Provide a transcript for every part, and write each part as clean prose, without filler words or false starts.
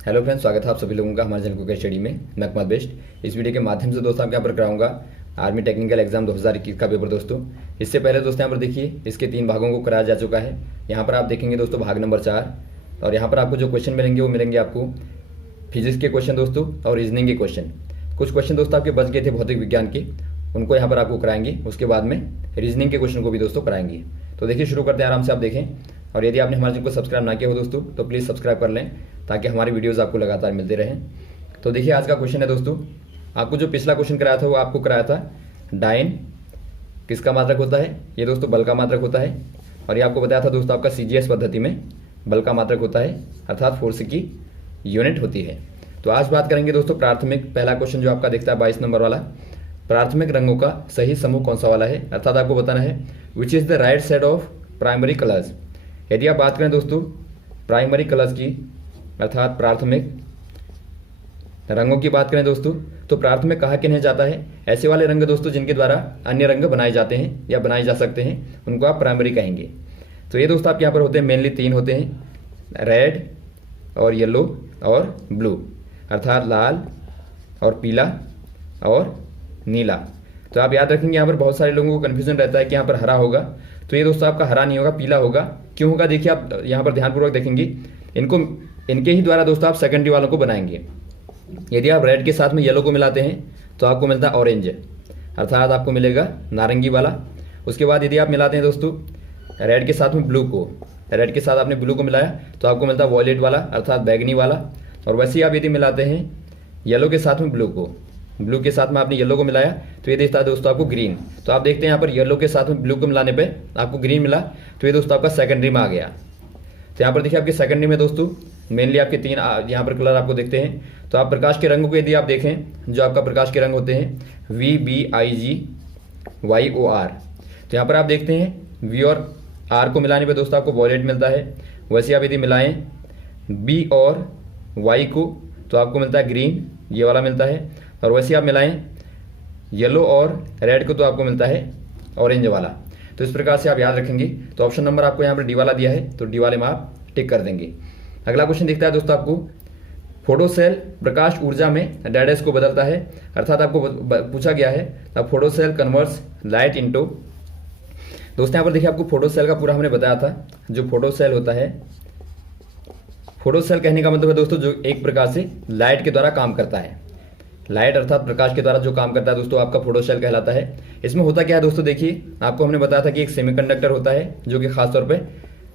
Hello friends, स्वागत है आप सभी लोगों का हमारे चैनल क्रिकेट स्टडी में। मैं अकमल बेस्ट इस वीडियो के माध्यम से दोस्तों आपके यहाँ पर कराऊंगा आर्मी टेक्निकल एग्जाम 2021 का पेपर। दोस्तों इससे पहले दोस्तों यहाँ पर देखिए इसके 3 भागों को कराया जा चुका है। यहाँ पर आप देखेंगे दोस्तों भाग नंबर 4, और यहाँ पर आपको जो क्वेश्चन मिलेंगे वो मिलेंगे आपको फिजिक्स के क्वेश्चन दोस्तों और रीजनिंग के क्वेश्चन। कुछ क्वेश्चन दोस्तों आपके बच गए थे भौतिक विज्ञान के, उनको यहाँ पर आपको कराएंगे। उसके बाद में रीजनिंग के क्वेश्चन को भी दोस्तों कराएंगे। तो देखिए शुरू करते हैं, आराम से आप देखें। और यदि आपने हमारे चैनल को सब्सक्राइब ना किया हो दोस्तों तो प्लीज़ सब्सक्राइब कर लें ताकि हमारी वीडियोज़ आपको लगातार मिलते रहें। तो देखिए आज का क्वेश्चन है दोस्तों, आपको जो पिछला क्वेश्चन कराया था वो आपको कराया था डाइन किसका मात्रक होता है। ये दोस्तों बल का मात्रक होता है। और ये आपको बताया था दोस्तों आपका CGS पद्धति में बल का मात्रक होता है, अर्थात फोर्स की यूनिट होती है। तो आज बात करेंगे दोस्तों प्राथमिक, पहला क्वेश्चन जो आपका दिखता है 22 नंबर वाला, प्राथमिक रंगों का सही समूह कौन सा वाला है। अर्थात आपको बताना है which is the right side of primary colours. यदि आप बात करें दोस्तों प्राइमरी कलर्स की, अर्थात प्राथमिक रंगों की बात करें दोस्तों, तो प्राथमिक कहा किन्हें जाता है। ऐसे वाले रंग दोस्तों जिनके द्वारा अन्य रंग बनाए जाते हैं या बनाए जा सकते हैं, उनको आप प्राइमरी कहेंगे। तो ये दोस्तों आपके यहाँ पर होते हैं, मेनली 3 होते हैं, रेड और येलो और ब्लू, अर्थात लाल और पीला और नीला। तो आप याद रखेंगे, यहाँ पर बहुत सारे लोगों को कन्फ्यूजन रहता है कि यहाँ पर हरा होगा, तो ये दोस्तों आपका हरा नहीं होगा, पीला होगा। क्यों होगा देखिए, आप यहाँ पर ध्यानपूर्वक देखेंगे, इनके ही द्वारा दोस्तों आप सेकेंडरी वालों को बनाएंगे। यदि आप रेड के साथ में येलो को मिलाते हैं तो आपको मिलता है ऑरेंज, अर्थात आपको मिलेगा नारंगी वाला। उसके बाद यदि आप मिलाते हैं दोस्तों रेड के साथ में ब्लू को, रेड के साथ आपने ब्लू को मिलाया तो आपको मिलता है वॉयलेट वाला, अर्थात बैगनी वाला। और वैसे ही आप यदि मिलाते हैं येलो के साथ में ब्लू को, ब्लू के साथ में आपने येलो को मिलाया तो ये देता है दोस्तों आपको ग्रीन। तो आप देखते हैं यहाँ पर येलो के साथ में ब्लू को मिलाने पे आपको ग्रीन मिला, तो ये दोस्तों आपका सेकेंडरी में आ गया। तो यहाँ पर देखिए आपके सेकेंडरी में दोस्तों मेनली आपके 3 यहाँ पर कलर आपको देखते हैं। तो आप प्रकाश के रंगों को यदि आप देखें, जो आपका प्रकाश के रंग होते हैं VBIGYOR, तो यहाँ पर आप देखते हैं V और R को मिलाने पर दोस्तों आपको वॉयलेट मिलता है। वैसे आप यदि मिलाएं B और Y को तो आपको मिलता है ग्रीन, ये वाला मिलता है। और वैसे आप मिलाएं येलो और रेड को तो आपको मिलता है ऑरेंज वाला। तो इस प्रकार से आप याद रखेंगे। तो ऑप्शन नंबर आपको यहाँ पर डी वाला दिया है, तो डी वाले में आप टिक कर देंगे। अगला क्वेश्चन दिखता है दोस्तों आपको, फोटोसेल प्रकाश ऊर्जा में डैडेस को बदलता है। अर्थात आपको पूछा गया है अब फोटोसेल कन्वर्ट्स लाइट इनटू। दोस्तों यहाँ पर देखिए आपको फोटोसेल का पूरा हमने बताया था। जो फोटोसेल होता है, फोटोसेल कहने का मतलब है दोस्तों जो एक प्रकार से लाइट के द्वारा काम करता है। लाइट अर्थात प्रकाश के द्वारा जो काम करता है दोस्तों आपका फोटोसेल कहलाता है। इसमें होता क्या है दोस्तों, देखिए आपको हमने बताया था कि एक सेमीकंडक्टर होता है जो कि खासतौर पे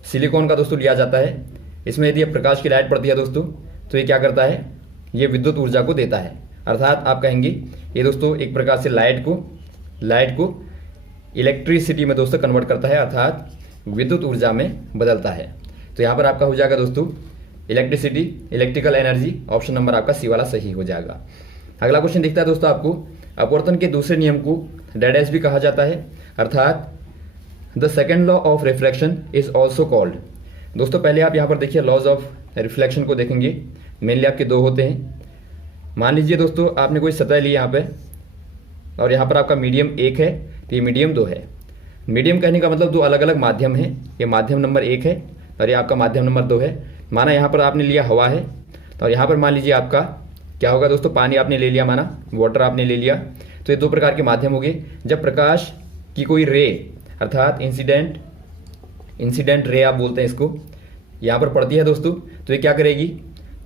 सिलिकॉन का दोस्तों लिया जाता है। इसमें यदि प्रकाश की लाइट पड़ती है दोस्तों तो ये क्या करता है, ये विद्युत ऊर्जा को देता है। अर्थात आप कहेंगे ये दोस्तों एक प्रकार से लाइट को इलेक्ट्रिसिटी में दोस्तों कन्वर्ट करता है, अर्थात विद्युत ऊर्जा में बदलता है। तो यहाँ पर आपका हो जाएगा दोस्तों electricity, electrical energy. Option number आपका सी वाला सही हो जाएगा। अगला क्वेश्चन दिखता है दोस्तों आपको, अपवर्तन के दूसरे नियम को डैडेस भी कहा जाता है, अर्थात the second law of reflection is also called. दोस्तों पहले आप यहाँ पर देखिए लॉज ऑफ रिफ्लेक्शन को देखेंगे, मेनली आपके 2 होते हैं। मान लीजिए दोस्तों आपने कोई सतह ली यहाँ पे, और यहाँ पर आपका मीडियम 1 है तो ये मीडियम 2 है। मीडियम कहने का मतलब 2 अलग अलग माध्यम है, ये माध्यम नंबर 1 है और ये आपका माध्यम नंबर 2 है। माना यहाँ पर आपने लिया हवा है, और यहाँ पर मान लीजिए आपका क्या होगा दोस्तों, पानी आपने ले लिया, माना वाटर आपने ले लिया। तो ये 2 प्रकार के माध्यम हो गए। जब प्रकाश की कोई रे, अर्थात इंसिडेंट रे आप बोलते हैं इसको, यहाँ पर पड़ती है दोस्तों, तो ये क्या करेगी,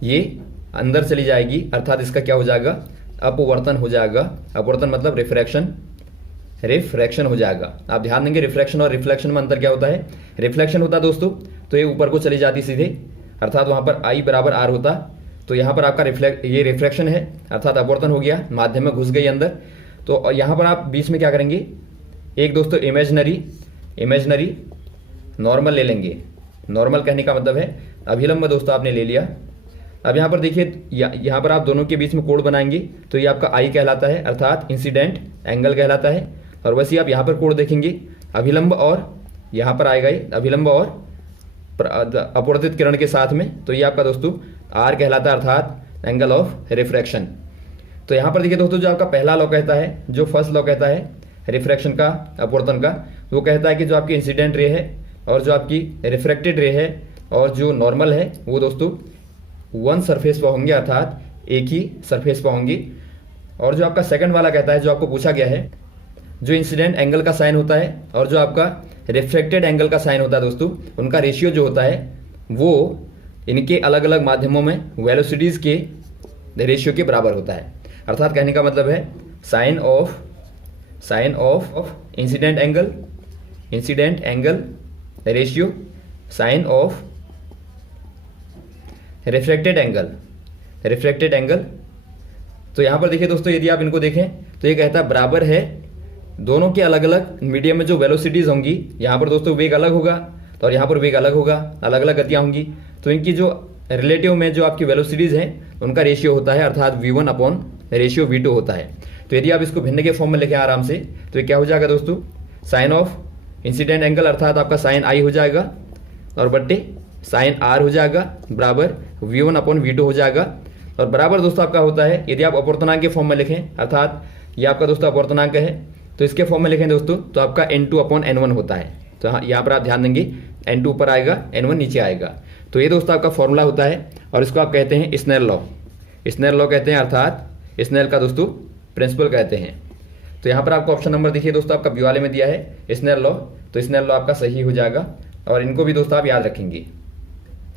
ये अंदर चली जाएगी, अर्थात इसका क्या हो जाएगा, अपवर्तन हो जाएगा। अपवर्तन मतलब रिफ्रैक्शन हो जाएगा। आप ध्यान देंगे रिफ्रैक्शन और रिफ्लेक्शन में अंतर क्या होता है। रिफ्लेक्शन होता दोस्तों तो ये ऊपर को चली जाती सीधे, अर्थात वहाँ पर I बराबर R होता। तो यहाँ पर आपका ये रिफ्रैक्शन है, अर्थात अपवर्तन हो गया, माध्यम में घुस गई अंदर। तो यहाँ पर आप बीच में क्या करेंगे, एक दोस्तों इमेजनरी नॉर्मल ले लेंगे। नॉर्मल कहने का मतलब है अभिलंब दोस्तों आपने ले लिया। अब यहाँ पर देखिए यहाँ पर आप दोनों के बीच में कोण बनाएंगे तो ये आपका I कहलाता है, अर्थात इंसिडेंट एंगल कहलाता है। और वैसे ही आप यहाँ पर कोण देखेंगे अभिलंब, और यहाँ पर आएगा ये अभिलंब और अपवर्तित किरण के साथ में, तो ये आपका दोस्तों R कहलाता है, अर्थात एंगल ऑफ रिफ्रैक्शन। तो यहाँ पर देखिए दोस्तों जो आपका पहला लॉ कहता है, जो फर्स्ट लॉ कहता है रिफ्रैक्शन का, अपवर्तन का, वो कहता है कि जो आपकी इंसिडेंट रे है और जो आपकी रिफ्रैक्टेड रे है और जो नॉर्मल है वो दोस्तों वन सरफेस पर होंगे, अर्थात एक ही सरफेस पर होंगी। और जो आपका सेकंड वाला कहता है, जो आपको पूछा गया है, जो इंसिडेंट एंगल का साइन होता है और जो आपका रिफ्लेक्टेड एंगल का साइन होता है दोस्तों, उनका रेशियो जो होता है वो इनके अलग अलग माध्यमों में वेलोसिटीज के रेशियो के बराबर होता है। अर्थात कहने का मतलब है sine of incident angle ratio sine of reflected angle. तो यहां पर देखिए दोस्तों, यदि आप इनको देखें तो ये कहता है बराबर है दोनों के अलग अलग मीडियम में जो वेलोसिटीज होंगी। यहां पर दोस्तों वेग अलग होगा और यहां पर वेग अलग होगा, अलग अलग गतियां होंगी। तो इनकी जो रिलेटिव में जो आपकी वेलोसिटीज हैं उनका रेशियो होता है, अर्थात v1 अपॉन रेशियो v2 होता है। तो यदि आप इसको भिन्न के फॉर्म में लिखें आराम से, तो ये क्या हो जाएगा दोस्तों, साइन ऑफ इंसिडेंट एंगल अर्थात आपका साइन आई हो जाएगा और बट्टे साइन आर हो जाएगा बराबर v1 अपॉन v2 हो जाएगा। और बराबर दोस्तों आपका होता है, यदि आप अपूर्णांक के फॉर्म में लिखें, अर्थात ये आपका दोस्तों अपूर्णांक है, तो इसके फॉर्म में लिखें दोस्तों तो आपका n2 अपॉन n1 होता है। तो यहाँ पर आप ध्यान देंगे, n2 ऊपर आएगा, n1 नीचे आएगा। तो ये दोस्तों आपका फॉर्मूला होता है और इसको आप कहते हैं स्नेल लॉ कहते हैं, अर्थात स्नेल का दोस्तों प्रिंसिपल कहते हैं। तो यहाँ पर आपको ऑप्शन नंबर देखिए दोस्तों, आपका बी वाले में दिया है स्नेल लॉ, तो स्नेल लॉ आपका सही हो जाएगा और इनको भी दोस्तों आप याद रखेंगे।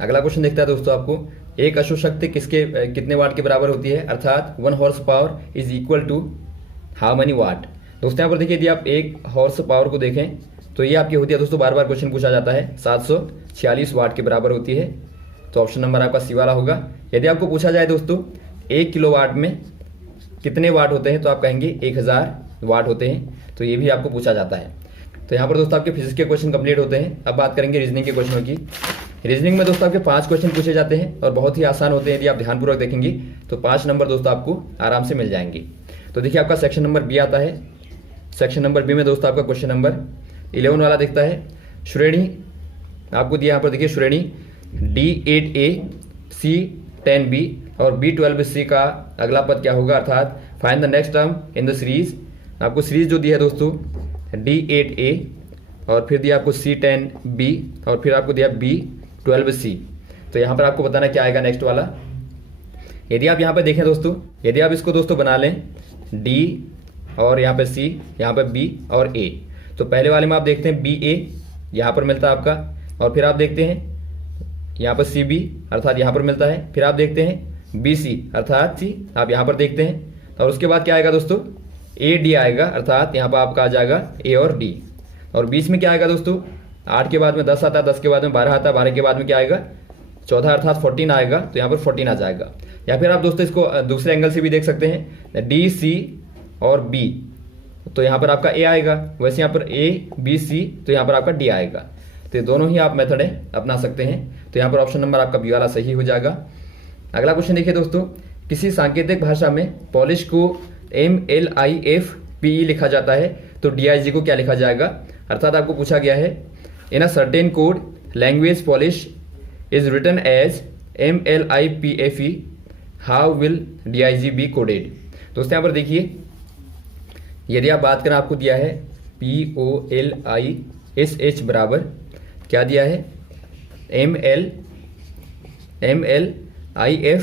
अगला क्वेश्चन देखता है दोस्तों आपको, एक अश्व शक्ति कितने वाट के बराबर होती है, अर्थात 1 horse power is equal to how many watt. दोस्तों यहाँ पर देखिए, यदि आप 1 हॉर्स पावर को देखें तो ये आपकी होती है दोस्तों, बार बार क्वेश्चन पूछा जाता है, 746 वाट के बराबर होती है। तो ऑप्शन नंबर आपका सी वाला होगा। यदि आपको पूछा जाए दोस्तों 1 किलोवाट में कितने वाट होते हैं, तो आप कहेंगे 1000 वाट होते हैं। तो ये भी आपको पूछा जाता है। तो यहाँ पर दोस्तों आपके फिजिक्स के क्वेश्चन कंप्लीट होते हैं। अब बात करेंगे रीजनिंग के क्वेश्चनों की। रीजनिंग में दोस्तों आपके 5 क्वेश्चन पूछे जाते हैं और बहुत ही आसान होते हैं। यदि आप ध्यानपूर्वक देखेंगे तो 5 नंबर दोस्तों आपको आराम से मिल जाएंगे। तो देखिए आपका सेक्शन नंबर बी आता है। सेक्शन नंबर बी में दोस्तों आपका क्वेश्चन नंबर 11 वाला दिखता है। श्रेणी आपको दिया, यहाँ पर देखिए श्रेणी D8A C10B और B12C का अगला पद क्या होगा, अर्थात find the next term in the series. आपको सीरीज जो दी है दोस्तों D8A और फिर दिया आपको C10B और फिर आपको दिया B12C। तो यहाँ पर आपको बताना क्या आएगा नेक्स्ट वाला। यदि आप यहाँ पर देखें दोस्तों, यदि आप इसको दोस्तों बना लें D और यहाँ पे C, यहाँ पे B और A, तो पहले वाले में आप देखते हैं BA यहाँ पर मिलता है आपका, और फिर आप देखते हैं यहाँ पर CB अर्थात यहाँ पर मिलता है, फिर आप देखते हैं BC अर्थात C आप यहाँ पर देखते हैं, और उसके बाद क्या आएगा दोस्तों AD आएगा, अर्थात यहाँ पर आपका आ जाएगा A और D। और बीच में क्या आएगा दोस्तों, 8 के बाद में 10 आता है, 10 के बाद में 12 आता है, 12 के बाद में क्या आएगा 14 अर्थात 14 आएगा। तो यहाँ पर 14 आ जाएगा। या फिर आप दोस्तों इसको दूसरे एंगल से भी देख सकते हैं, DC और B, तो यहाँ पर आपका A आएगा, वैसे यहाँ पर ABC तो यहाँ पर आपका D आएगा। तो ये दोनों ही आप मेथड है अपना सकते हैं। तो यहाँ पर ऑप्शन नंबर आपका बी वाला सही हो जाएगा। अगला क्वेश्चन देखिए दोस्तों, किसी सांकेतिक भाषा में पॉलिश को MLIFPE लिखा जाता है, तो DIG को क्या लिखा जाएगा। अर्थात आपको पूछा गया है in a certain code language polish is written as MLIPFE, how will DIG be coded. दोस्तों यहाँ पर देखिए, यदि आप बात करें, आपको दिया है POLISH बराबर क्या दिया है MLIF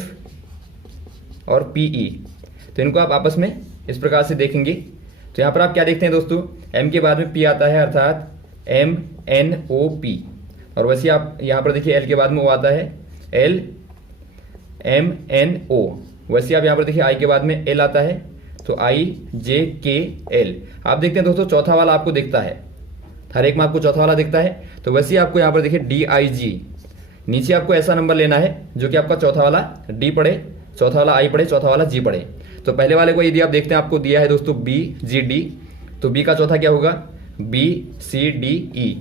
और PE। तो इनको आप आपस में इस प्रकार से देखेंगे। तो यहाँ पर आप क्या देखते हैं दोस्तों, M के बाद में P आता है, अर्थात MNOP, और वैसे आप यहाँ पर देखिए L के बाद में वो आता है LMNO, वैसे आप यहाँ पर देखिए I के बाद में L आता है, तो IJKL। आप देखते हैं दोस्तों चौथा वाला आपको दिखता है, हर एक में आपको चौथा वाला दिखता है। तो वैसे आपको यहाँ पर देखिए DIG, नीचे आपको ऐसा नंबर लेना है जो कि आपका चौथा वाला D पढ़े, चौथा वाला I पढ़े, चौथा वाला G पढ़े। तो पहले वाले को यदि आप देखते हैं, आपको दिया है दोस्तों BGD, तो B का चौथा क्या होगा BCDE,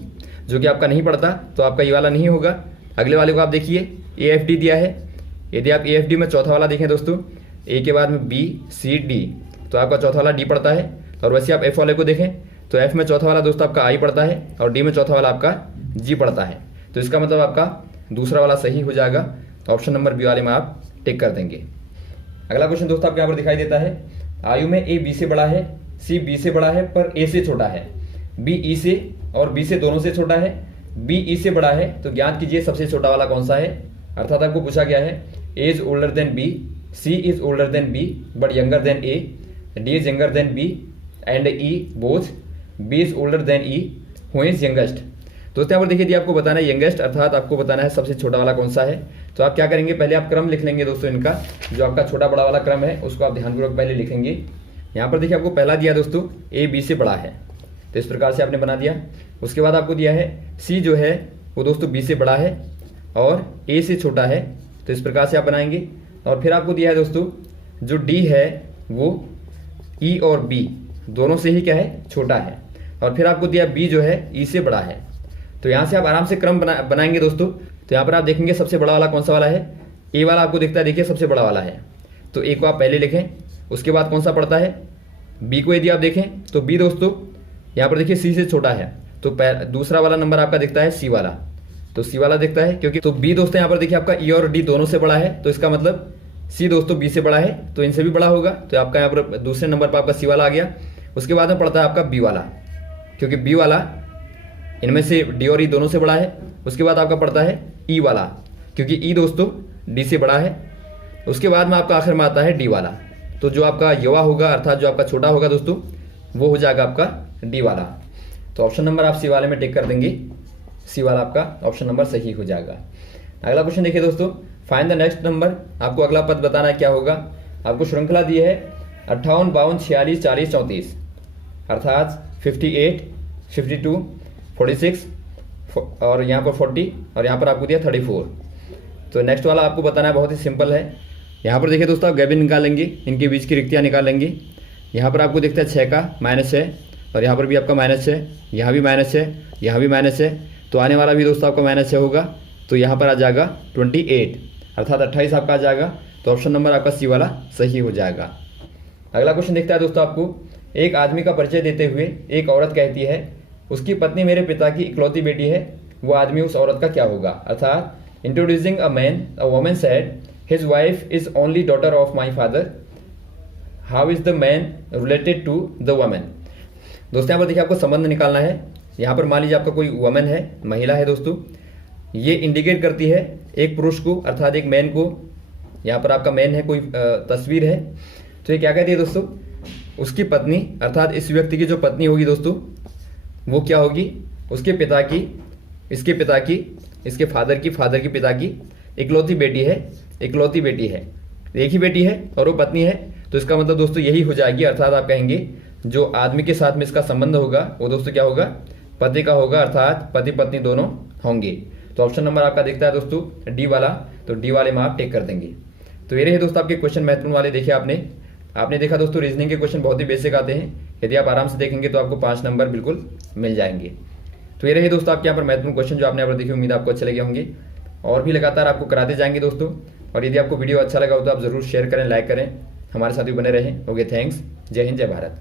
जो कि आपका नहीं पढ़ता, तो आपका ये वाला नहीं होगा। अगले वाले को आप देखिए AFD दिया है, यदि आप AFD में चौथा वाला देखें दोस्तों, A के बाद में BCD, तो आपका चौथा वाला D पड़ता है। और वैसे आप F वाले को देखें तो F में चौथा वाला दोस्तों आपका I पड़ता है और D में चौथा वाला आपका G पड़ता है। तो इसका मतलब आपका दूसरा वाला सही हो जाएगा। तो ऑप्शन नंबर बी वाले में आप टिक कर देंगे। अगला क्वेश्चन दोस्तों आपको यहाँ पर दिखाई देता है, आयु में A B से बड़ा है, C B से बड़ा है पर A से छोटा है, B E से और B से दोनों से छोटा है, B E से बड़ा है, तो ज्ञात कीजिए सबसे छोटा वाला कौन सा है। अर्थात आपको पूछा गया है A is older than B, C is older than B but younger than A, D is younger than B and E both, B is older than E, who is youngest। दोस्तों यहाँ पर देखिए आपको बताना है यंगेस्ट, अर्थात आपको बताना है सबसे छोटा वाला कौन सा है। तो आप क्या करेंगे, पहले आप क्रम लिख लेंगे दोस्तों इनका, जो आपका छोटा बड़ा वाला क्रम है उसको आप ध्यानपूर्वक पहले लिखेंगे। यहाँ पर देखिए आपको पहला दिया दोस्तों ए बी से बड़ा है, तो इस प्रकार से आपने बना दिया। उसके बाद आपको दिया है सी जो है वो दोस्तों बी से बड़ा है और ए से छोटा है, तो इस प्रकार से आप बनाएंगे। और फिर आपको दिया है दोस्तों जो डी है वो ई और बी दोनों से ही क्या है, छोटा है। और फिर आपको दिया बी जो है ई से बड़ा है। तो यहाँ से आप आराम से क्रम बनाएंगे दोस्तों। तो यहाँ पर आप देखेंगे सबसे बड़ा वाला कौन सा वाला है, ए वाला आपको दिखता है, देखिए सबसे बड़ा वाला है, तो ए को आप पहले लिखें। उसके बाद कौन सा पड़ता है, बी को यदि आप देखें तो बी दोस्तों यहाँ पर देखिए सी से छोटा है, तो दूसरा वाला नंबर आपका दिखता है सी वाला, तो सी वाला दिखता है क्योंकि। तो बी दोस्तों यहाँ पर देखिए आपका ई और डी दोनों से बड़ा है, तो इसका मतलब सी दोस्तों बी से बड़ा है, तो इनसे भी बड़ा होगा, तो आपका यहाँ पर दूसरे नंबर पर आपका सी वाला आ गया। उसके बाद में पड़ता है आपका बी वाला, क्योंकि बी वाला इनमें से डी और ई दोनों से बड़ा है। उसके बाद आपका पड़ता है ई वाला, क्योंकि ई दोस्तों डी से बड़ा है। उसके बाद में आपका आखिर में आता है डी वाला, तो जो आपका युवा होगा अर्थात जो आपका छोटा होगा दोस्तों वो हो जाएगा आपका डी वाला। तो ऑप्शन नंबर आप सी वाले में टिक कर देंगे, सी वाला आपका ऑप्शन नंबर सही हो जाएगा। अगला क्वेश्चन देखिए दोस्तों, फाइंड द नेक्स्ट नंबर। आपको अगला पद बताना है क्या होगा। आपको श्रृंखला दी है 58, 52, 46, 40, 34, अर्थात 58, 52, 46 और यहाँ पर 40 और यहाँ पर आपको दिया 34। तो नेक्स्ट वाला आपको बताना है, बहुत ही सिंपल है। यहाँ पर देखिए दोस्तों आप गैबिन निकालेंगे, इनके बीच की रिक्तियाँ निकालेंगे। यहाँ पर आपको दिखता है 6 का -6 और यहाँ पर भी आपका -6, यहाँ भी -6, यहाँ भी -6, तो आने वाला भी दोस्तों आपका -6 होगा, तो यहाँ पर आ जाएगा 28 अर्थात 28 आपका आ जाएगा। तो ऑप्शन नंबर आपका सी वाला सही हो जाएगा। अगला क्वेश्चन देखता है दोस्तों आपको, एक आदमी का परिचय देते हुए एक औरत कहती है उसकी पत्नी मेरे पिता की इकलौती बेटी है, वो आदमी उस औरत का क्या होगा। अर्थात introducing a man, a woman said his wife is only daughter of my father, how is the man related to the woman. दोस्तों यहाँ पर देखिए आपको संबंध निकालना है। यहाँ पर मान लीजिए आपका कोई वुमन है, महिला है दोस्तों, ये इंडिकेट करती है एक पुरुष को अर्थात एक मैन को। यहाँ पर आपका मैन है, कोई तस्वीर है, तो ये क्या कहती है दोस्तों, उसकी पत्नी अर्थात इस व्यक्ति की जो पत्नी होगी दोस्तों वो क्या होगी, उसके पिता की, इसके पिता की, इसके फादर की पिता की इकलौती बेटी है, इकलौती बेटी है, एक ही बेटी है और वो पत्नी है। तो इसका मतलब दोस्तों यही हो जाएगी, अर्थात आप कहेंगे जो आदमी के साथ में इसका संबंध होगा वो दोस्तों क्या होगा, पति का होगा, अर्थात पति पत्नी दोनों होंगे। तो ऑप्शन नंबर आपका दिखता है दोस्तों डी वाला, तो डी वाले में आप टिक कर देंगे। तो ये रहे दोस्तों आपके क्वेश्चन महत्वपूर्ण वाले। देखिए आपने देखा दोस्तों रीजनिंग के क्वेश्चन बहुत ही बेसिक आते हैं, यदि आप आराम से देखेंगे तो आपको 5 नंबर बिल्कुल मिल जाएंगे। तो ये रहे दोस्तों आपके यहाँ पर महत्वपूर्ण क्वेश्चन जो आपने यहाँ पर देखे, उम्मीद आपको अच्छे लगे होंगे और भी लगातार आपको कराते जाएंगे दोस्तों। और यदि आपको वीडियो अच्छा लगा हो तो आप जरूर शेयर करें, लाइक करें, हमारे साथ भी बने रहें। ओके, थैंक्स, जय हिंद, जय भारत।